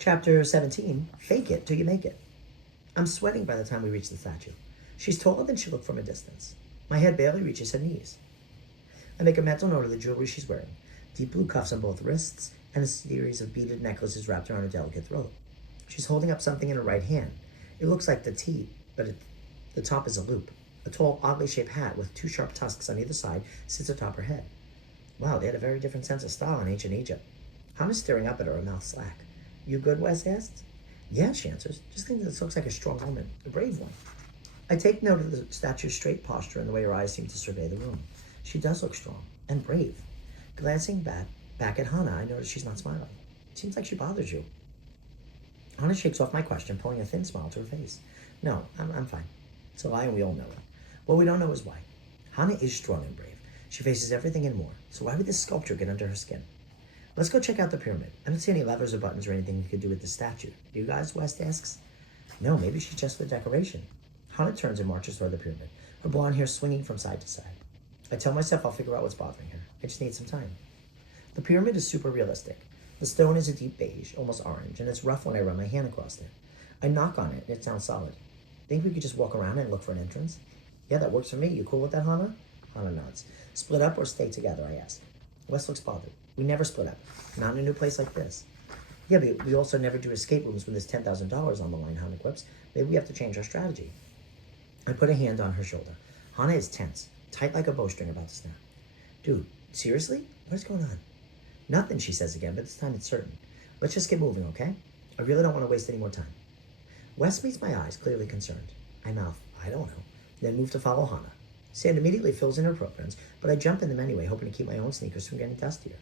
Chapter 17, Fake It Till You Make It. I'm sweating by the time we reach the statue. She's taller than she looked from a distance. My head barely reaches her knees. I make a mental note of the jewelry she's wearing, deep blue cuffs on both wrists, and a series of beaded necklaces wrapped around her delicate throat. She's holding up something in her right hand. It looks like the T, but the top is a loop. A tall, oddly shaped hat with two sharp tusks on either side sits atop her head. Wow, they had a very different sense of style in ancient Egypt. Hannah's staring up at her mouth slack. You good, Wes asks. Yeah, she answers. Just think this looks like a strong woman, a brave one. I take note of the statue's straight posture and the way her eyes seem to survey the room. She does look strong and brave. Glancing back at Hannah, I notice she's not smiling. It seems like she bothers you. Hannah shakes off my question, pulling a thin smile to her face. No, I'm fine. It's a lie and we all know it. What we don't know is why. Hannah is strong and brave. She faces everything and more. So why would this sculpture get under her skin? Let's go check out the pyramid. I don't see any levers or buttons or anything you could do with the statue. You guys, West asks. No, maybe she's just for decoration. Hannah turns and marches toward the pyramid, her blonde hair swinging from side to side. I tell myself I'll figure out what's bothering her. I just need some time. The pyramid is super realistic. The stone is a deep beige, almost orange, and it's rough when I run my hand across it. I knock on it, and it sounds solid. Think we could just walk around and look for an entrance? Yeah, that works for me. You cool with that, Hannah? Hannah nods. Split up or stay together, I ask. Wes looks bothered. We never split up. Not in a new place like this. Yeah, but we also never do escape rooms when there's $10,000 on the line, Hannah quips. Maybe we have to change our strategy. I put a hand on her shoulder. Hannah is tense, tight like a bowstring about to snap. Dude, seriously? What's going on? Nothing, she says again, but this time it's certain. Let's just get moving, okay? I really don't want to waste any more time. Wes meets my eyes, clearly concerned. I mouth, I don't know, then move to follow Hannah. Sand immediately fills in her footprints, but I jump in them anyway, hoping to keep my own sneakers from getting dustier.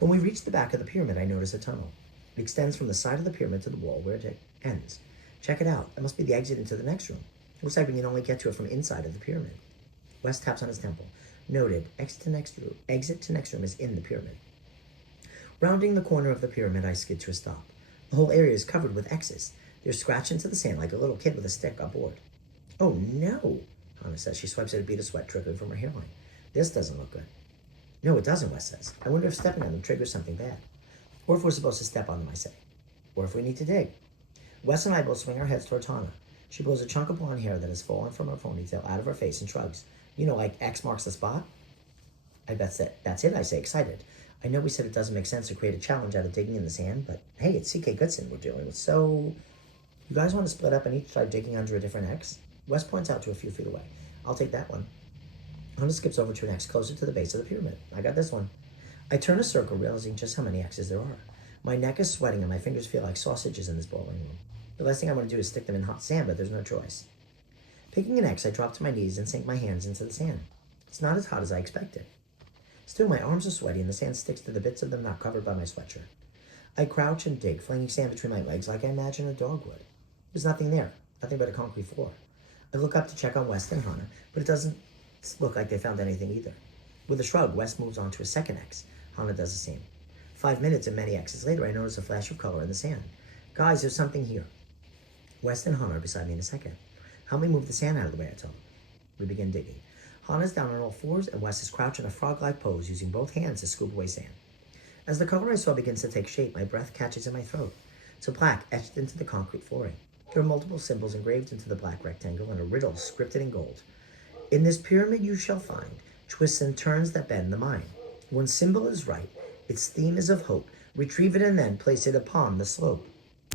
When we reach the back of the pyramid, I notice a tunnel. It extends from the side of the pyramid to the wall where it ends. Check it out. That must be the exit into the next room. Looks like we can only get to it from inside of the pyramid. Wes taps on his temple. Noted. Exit to next room is in the pyramid. Rounding the corner of the pyramid, I skid to a stop. The whole area is covered with X's. They're scratched into the sand like a little kid with a stick on board. Oh no, Hannah says. She swipes at a bead of sweat trickling from her hairline. This doesn't look good. No, it doesn't, Wes says. I wonder if stepping on them triggers something bad. Or if we're supposed to step on them, I say. Or if we need to dig. Wes and I both swing our heads towards Hannah. She blows a chunk of blonde hair that has fallen from her ponytail out of her face and shrugs. You know, like X marks the spot? I bet that's it, I say, excited. I know we said it doesn't make sense to create a challenge out of digging in the sand, but hey, it's C.K. Goodson we're dealing with, so... You guys want to split up and each try digging under a different X? Wes points out to a few feet away. I'll take that one. Hannah skips over to an X closer to the base of the pyramid. I got this one. I turn a circle, realizing just how many X's there are. My neck is sweating and my fingers feel like sausages in this boiling room. The last thing I want to do is stick them in hot sand, but there's no choice. Picking an X, I drop to my knees and sink my hands into the sand. It's not as hot as I expected. Still, my arms are sweaty and the sand sticks to the bits of them not covered by my sweatshirt. I crouch and dig, flinging sand between my legs like I imagine a dog would. There's nothing there, nothing but a concrete floor. I look up to check on Wes and Hannah, but it doesn't look like they found anything either. With a shrug, Wes moves on to a second X. Hannah does the same. 5 minutes and many X's later, I notice a flash of color in the sand. Guys, there's something here. Wes and Hannah are beside me in a second. Help me move the sand out of the way, I tell them. We begin digging. Hannah's down on all fours, and Wes is crouched in a frog-like pose, using both hands to scoop away sand. As the color I saw begins to take shape, my breath catches in my throat. It's a plaque etched into the concrete flooring. There are multiple symbols engraved into the black rectangle and a riddle scripted in gold. In this pyramid you shall find twists and turns that bend the mind. One symbol is right, its theme is of hope. Retrieve it and then place it upon the slope.